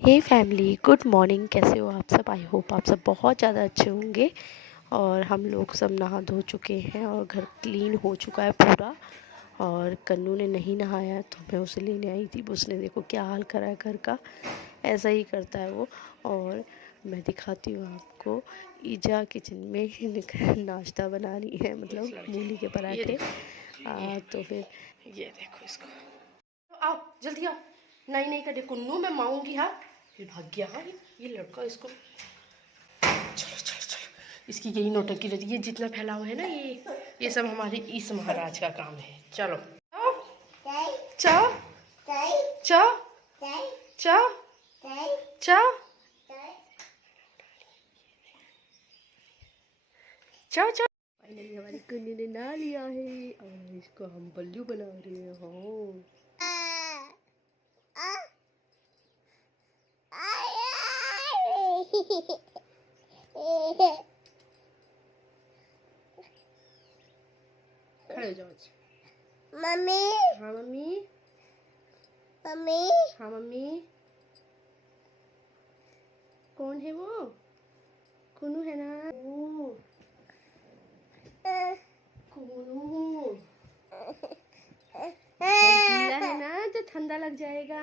हे family, good morning. कैसे हो आप सब? आई होप आप सब बहुत ज़्यादा अच्छे होंगे। और हम लोग सब नहा धो चुके हैं और घर क्लीन हो चुका है पूरा। और कन्नू ने नहीं नहाया तो मैं उसे लेने आई थी। उसने देखो क्या हाल करा है घर का। ऐसा ही करता है वो। और मैं दिखाती हूँ आपको, ईजा किचन में नाश्ता बना रही है, मतलब मूली के पराठे। तो फिर ये देखो इसको। आओ जल्दी आओ। नहीं नहीं कर दे कुन्नू, मैं माऊंगी। हाँ ये भाग गया। हाँ ये लड़का इसको। चलो चलो चलो, इसकी यही नौटंकी रहती है। ये जितना फैला हुआ है ना, ये सब हमारे इस महाराज का काम है। चलो चाओ चाओ चाओ चाओ चाओ चाओ। फाइनली हमारी कुन्नी ने नहा लिया है और इसको हम बल्लू बना रहे हैं। हाँ खड़े हो जाओ। मम्मी। हाँ मम्मी। मम्मी। हाँ मम्मी। कौन है वो? कुनू है ना? ओ कुनू गीला है ना तो ठंडा लग जाएगा।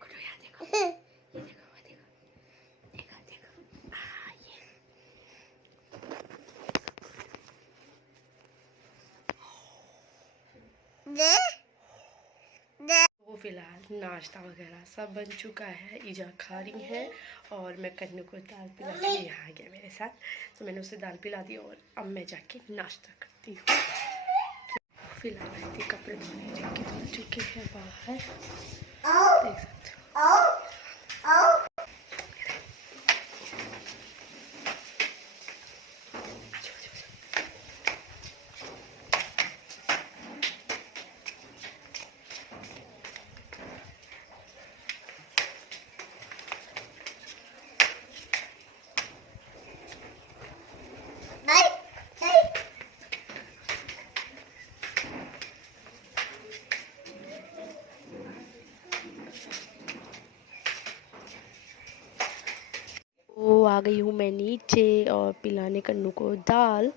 कुनू यहाँ देखो, ये देखो, वो देखो, देखो देखो। ये तो फिलहाल नाश्ता वगैरह सब बन चुका है। ईजा खा रही है और मैं कन्नू को दाल पिला के यहाँ आ गया मेरे साथ। तो मैंने उसे दाल पिला दी और अब मैं जाके नाश्ता करती हूँ। फिलहाल आई थी कपड़े धोने, जिनके धो चुके हैं बाहर, देख सकते हो। वो आ गई हूँ मैं नीचे और पिलाने कन्नू को दाल।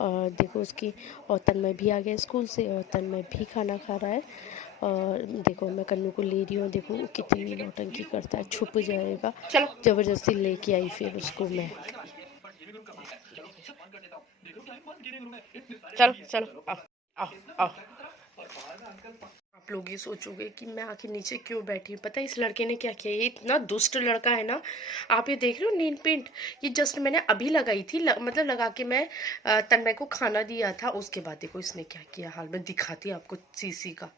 और देखो उसकी, और तन्मय भी आ गया स्कूल से और तन्मय भी खाना खा रहा है। और देखो मैं कन्नू को ले रही हूँ, देखो वो कितनी नौटंकी करता है, छुप जाएगा। चलो ज़बरदस्ती लेके आई फिर उसको मैं। चलो चलो आओ आओ आओ। आप लोग ये सोचोगे कि मैं आखिर नीचे क्यों बैठी हूँ। पता है इस लड़के ने क्या किया? ये इतना दुष्ट लड़का है ना। आप ये देख रहे हो नेल पेंट, ये जस्ट मैंने अभी लगाई थी, मतलब लगा के मैं तन्मय को खाना दिया था। उसके बाद देखो इसने क्या किया हाल। मैं दिखाती हूँ आपको सीसी का।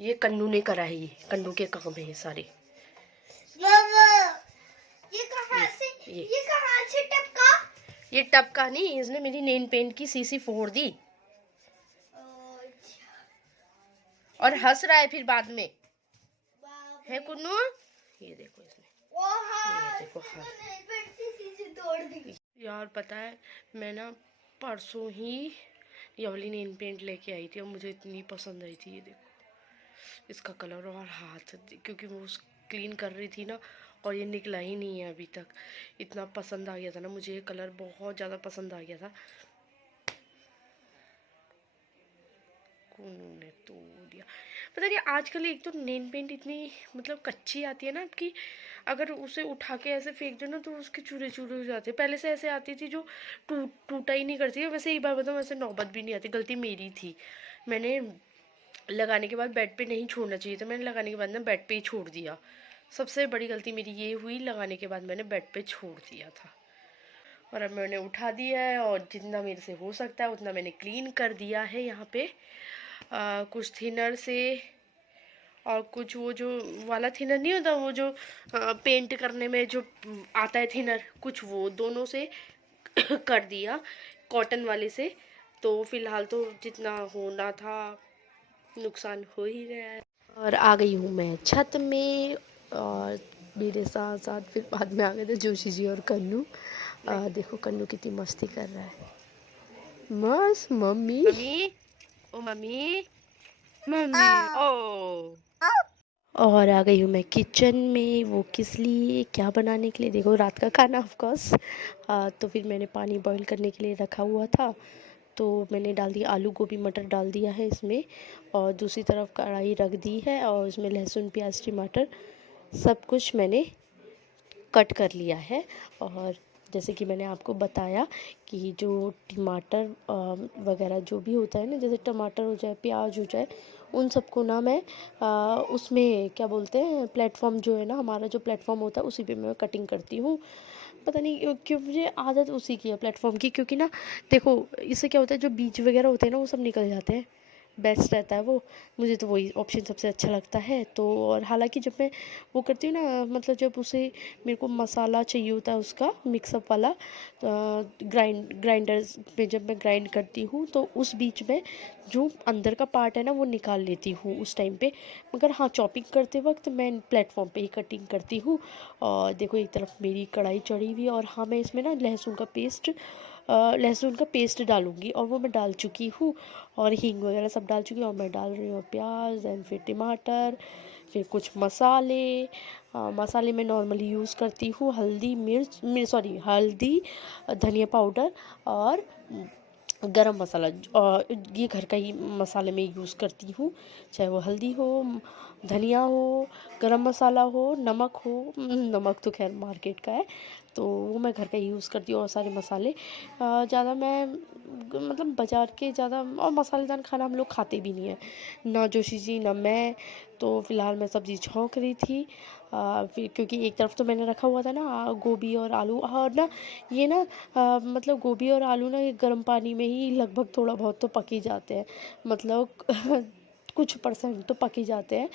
ये कन्नू ने करा है, ये कन्नू के काम है ये सारे। ये टपका नहीं, इसने मेरी नेल पेंट की सीसी फोड़ दी और हंस रहा है फिर बाद में। है कुन्नू? ये देखो इसने, ये देखो यार पता है मैं ना परसों ही ये वाली नेल पेंट लेके आई थी और मुझे इतनी पसंद आई थी। ये देखो इसका कलर और हाथ, क्योंकि वो क्लीन कर रही थी ना और ये निकला ही नहीं है अभी तक। इतना पसंद आ गया था ना मुझे, ये कलर बहुत ज़्यादा पसंद आ गया था। उन्होंने तोड़ दिया। पता नहीं आजकल एक तो नेल पेंट इतनी मतलब कच्ची आती है ना आपकी, अगर उसे उठा के ऐसे फेंक दो ना तो उसके चूरे चूरे हो जाते हैं। पहले से ऐसे आती थी जो टूटा ही नहीं करती है। वैसे एक बार बताऊँ, वैसे नौबत भी नहीं आती, गलती मेरी थी। मैंने लगाने के बाद बेड पे नहीं छोड़ना चाहिए था, मैंने लगाने के बाद ना बेड पे ही छोड़ दिया। सबसे बड़ी गलती मेरी ये हुई, लगाने के बाद मैंने बेड पे छोड़ दिया था। और अब मैंने उठा दिया है और जितना मेरे से हो सकता है उतना मैंने क्लीन कर दिया है यहाँ पे। कुछ थिनर से और कुछ वो जो वाला थिनर नहीं होता, वो जो पेंट करने में जो आता है थिनर, कुछ वो दोनों से कर दिया, कॉटन वाले से। तो फिलहाल तो जितना होना था नुकसान हो ही गया है। और आ गई हूँ मैं छत में और मेरे साथ साथ फिर बाद में आ गए थे जोशी जी और कन्नू। देखो कन्नू कितनी मस्ती कर रहा है। मस्त मम्मी मम्मी ओ मम्मी मम्मी ओ। और आ गई हूँ मैं किचन में। वो किस लिए, क्या बनाने के लिए, देखो रात का खाना ऑफ कोर्स। तो फिर मैंने पानी बॉईल करने के लिए रखा हुआ था, तो मैंने डाल दिया आलू गोभी मटर डाल दिया है इसमें, और दूसरी तरफ कढ़ाई रख दी है और उसमें लहसुन प्याज टमाटर सब कुछ मैंने कट कर लिया है। और जैसे कि मैंने आपको बताया कि जो टमाटर वगैरह जो भी होता है ना, जैसे टमाटर हो जाए प्याज हो जाए, उन सबको ना मैं उसमें क्या बोलते हैं, प्लेटफॉर्म जो है ना हमारा, जो प्लेटफॉर्म होता है उसी पे मैं कटिंग करती हूँ। पता नहीं क्यों मुझे आदत उसी की है प्लेटफॉर्म की, क्योंकि ना देखो इससे क्या होता है, जो बीज वगैरह होते हैं ना वो सब निकल जाते हैं, बेस्ट रहता है वो। मुझे तो वही ऑप्शन सबसे अच्छा लगता है। तो और हालांकि जब मैं वो करती हूँ ना, मतलब जब उसे मेरे को मसाला चाहिए होता है उसका मिक्सअप वाला, ग्राइंडर पे जब मैं ग्राइंड करती हूँ तो उस बीच में जो अंदर का पार्ट है ना वो निकाल लेती हूँ उस टाइम पे। मगर हाँ, चॉपिंग करते वक्त मैं प्लेटफॉर्म पे ही कटिंग करती हूँ। और देखो एक तरफ मेरी कढ़ाई चढ़ी हुई है, और हाँ मैं इसमें ना लहसुन का पेस्ट डालूंगी, और वो मैं डाल चुकी हूँ, और हींग वगैरह सब डाल चुकी हूँ। और मैं डाल रही हूँ प्याज, देन फिर टमाटर, फिर कुछ मसाले। मसाले में नॉर्मली यूज़ करती हूँ हल्दी सॉरी हल्दी, धनिया पाउडर और गरम मसाला। और ये घर का ही मसाले में यूज़ करती हूँ, चाहे वो हल्दी हो, धनिया हो, गरम मसाला हो, नमक हो। नमक तो खैर मार्केट का है, तो वो मैं घर का ही यूज़ करती हूँ। और सारे मसाले ज़्यादा मैं मतलब बाज़ार के ज़्यादा और मसालेदार खाना हम लोग खाते भी नहीं है, ना जोशी जी ना मैं। तो फ़िलहाल मैं सब्ज़ी छौंक रही थी। फिर क्योंकि एक तरफ तो मैंने रखा हुआ था ना गोभी और आलू, और ना ये ना मतलब गोभी और आलू ना ये गर्म पानी में ही लगभग थोड़ा बहुत तो पक ही जाते हैं, मतलब कुछ परसेंट तो पक ही जाते हैं,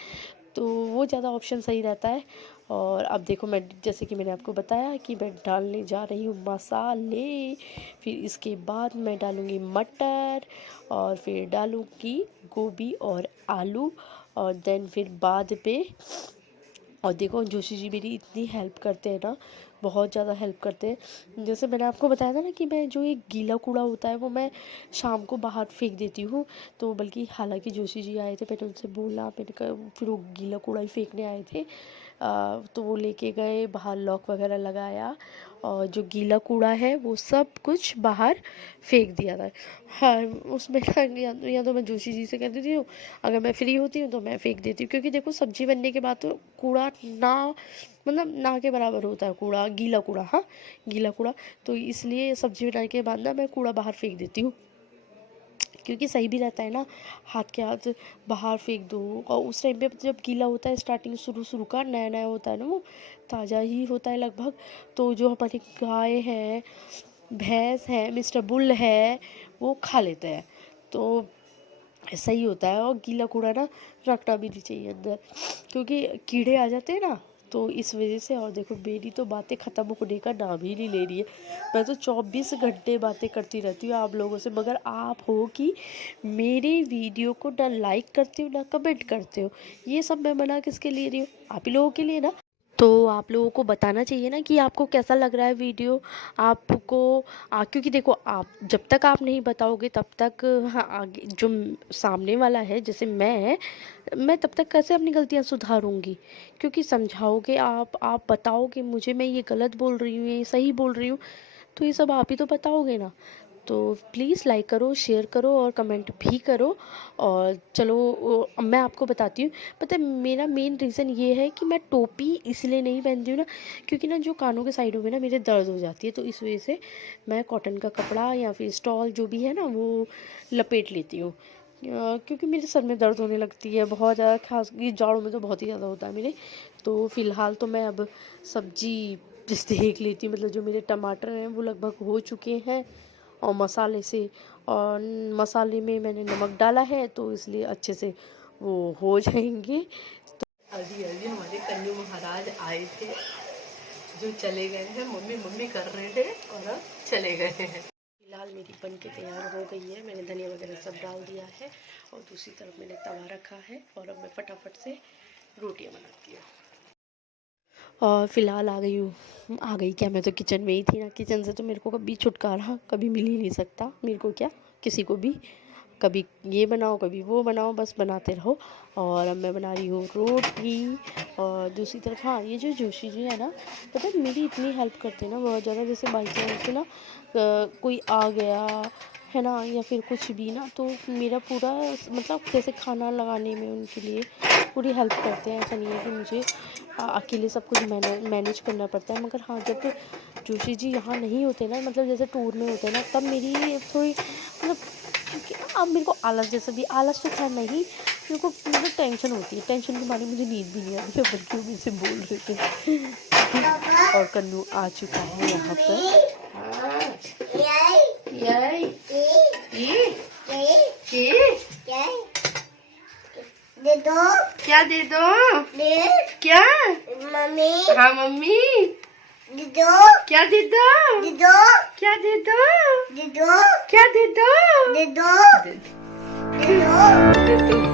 तो वो ज़्यादा ऑप्शन सही रहता है। और अब देखो मैं जैसे कि मैंने आपको बताया कि मैं डालने जा रही हूँ मसाले, फिर इसके बाद मैं डालूँगी मटर, और फिर डालूँगी गोभी और आलू, और देन फिर बाद पे। और देखो जोशी जी मेरी इतनी हेल्प करते हैं ना, बहुत ज़्यादा हेल्प करते हैं। जैसे मैंने आपको बताया था ना कि मैं जो एक गीला कूड़ा होता है वो मैं शाम को बाहर फेंक देती हूँ। तो बल्कि हालांकि जोशी जी आए थे, मैंने उनसे बोला, मैंने कहा, फिर वो गीला कूड़ा ही फेंकने आए थे। तो वो लेके गए बाहर, लॉक वगैरह लगाया, और जो गीला कूड़ा है वो सब कुछ बाहर फेंक दिया था। हाँ, उसमें ना या तो मैं जोशी जी से कह देती हूँ, अगर मैं फ्री होती हूँ तो मैं फेंक देती हूँ, क्योंकि देखो सब्जी बनने के बाद तो कूड़ा ना, मतलब ना के बराबर होता है कूड़ा, गीला कूड़ा, हाँ गीला कूड़ा। तो इसलिए सब्जी बनाने के बाद ना मैं कूड़ा बाहर फेंक देती हूँ, क्योंकि सही भी रहता है ना, हाथ के हाथ बाहर फेंक दो। और उस टाइम पे जब गीला होता है, स्टार्टिंग शुरू शुरू का नया नया होता है ना, वो ताज़ा ही होता है लगभग, तो जो हमारी गाय है, भैंस है, मिस्टर बुल है, वो खा लेते हैं। तो सही होता है, और गीला कूड़ा ना रखना भी नहीं चाहिए अंदर, क्योंकि कीड़े आ जाते हैं ना, तो इस वजह से। और देखो मेरी तो बातें ख़त्म होने का नाम ही नहीं ले रही है, मैं तो 24 घंटे बातें करती रहती हूँ आप लोगों से, मगर आप हो कि मेरे वीडियो को ना लाइक करते हो ना कमेंट करते हो। ये सब मैं मना किसके ले रही हूँ, आप ही लोगों के लिए ना। तो आप लोगों को बताना चाहिए ना कि आपको कैसा लग रहा है वीडियो आपको। क्योंकि देखो आप जब तक आप नहीं बताओगे तब तक, हाँ, आगे जो सामने वाला है जैसे मैं तब तक कैसे अपनी गलतियां सुधारूंगी। क्योंकि समझाओगे आप बताओगे मुझे मैं ये गलत बोल रही हूँ ये सही बोल रही हूँ, तो ये सब आप ही तो बताओगे ना। तो प्लीज़ लाइक करो, शेयर करो और कमेंट भी करो। और चलो अब मैं आपको बताती हूँ। पता है मेरा मेन रीज़न ये है कि मैं टोपी इसलिए नहीं पहनती हूँ ना, क्योंकि ना जो कानों के साइडों में ना मेरे दर्द हो जाती है, तो इस वजह से मैं कॉटन का कपड़ा या फिर स्टॉल जो भी है ना वो लपेट लेती हूँ। क्योंकि मेरे सर में दर्द होने लगती है बहुत ज़्यादा, खास ये जाड़ों में तो बहुत ही ज़्यादा होता है मेरे। तो फ़िलहाल तो मैं अब सब्जी देख लेती हूँ, मतलब जो मेरे टमाटर हैं वो लगभग हो चुके हैं, और मसाले से, और मसाले में मैंने नमक डाला है तो इसलिए अच्छे से वो हो जाएंगे। तो अभी अभी हमारे कन्नू महाराज आए थे, जो चले गए हैं, मम्मी मम्मी कर रहे थे और अब चले गए हैं। फिलहाल मेरी बन के तैयार हो गई है, मैंने धनिया वगैरह सब डाल दिया है, और दूसरी तरफ मैंने तवा रखा है, और अब मैं फटाफट से रोटियां बनाती हूँ। और फिलहाल आ गई क्या, मैं तो किचन में ही थी ना, किचन से तो मेरे को कभी छुटकारा कभी मिल ही नहीं सकता, मेरे को क्या किसी को भी कभी ये बनाओ कभी वो बनाओ, बस बनाते रहो। और अब मैं बना रही हूँ रोटी। और दूसरी तरफ हाँ, ये जो जोशी जी है ना, पता है मेरी इतनी हेल्प करते हैं ना बहुत ज़्यादा। जैसे बाई चांस ना कोई आ गया है ना, या फिर कुछ भी ना, तो मेरा पूरा मतलब जैसे खाना लगाने में उनके लिए पूरी हेल्प करते हैं। ऐसा नहीं है कि मुझे अकेले सब कुछ मैनेज करना पड़ता है। मगर हाँ, जब जोशी जी यहाँ नहीं होते ना, मतलब जैसे टूर में होते हैं ना, तब मेरी थोड़ी मतलब अब मेरे को आलस जैसा भी, आलस तो खैर नहीं, मेरे को मतलब टेंशन होती है। टेंशन के मारे मुझे नींद भी नहीं आती है, बल्कि वो मेरे से बोल रहे थे। और कन्नू आ चुका है यहाँ पर। दे दो। क्या दे दो? क्या? मम्मी। हाँ मम्मी। दे दो। क्या दे दो? दे दो। क्या दे दो? दे दो। क्या दे दो? दे दो। दे दे दो। दो।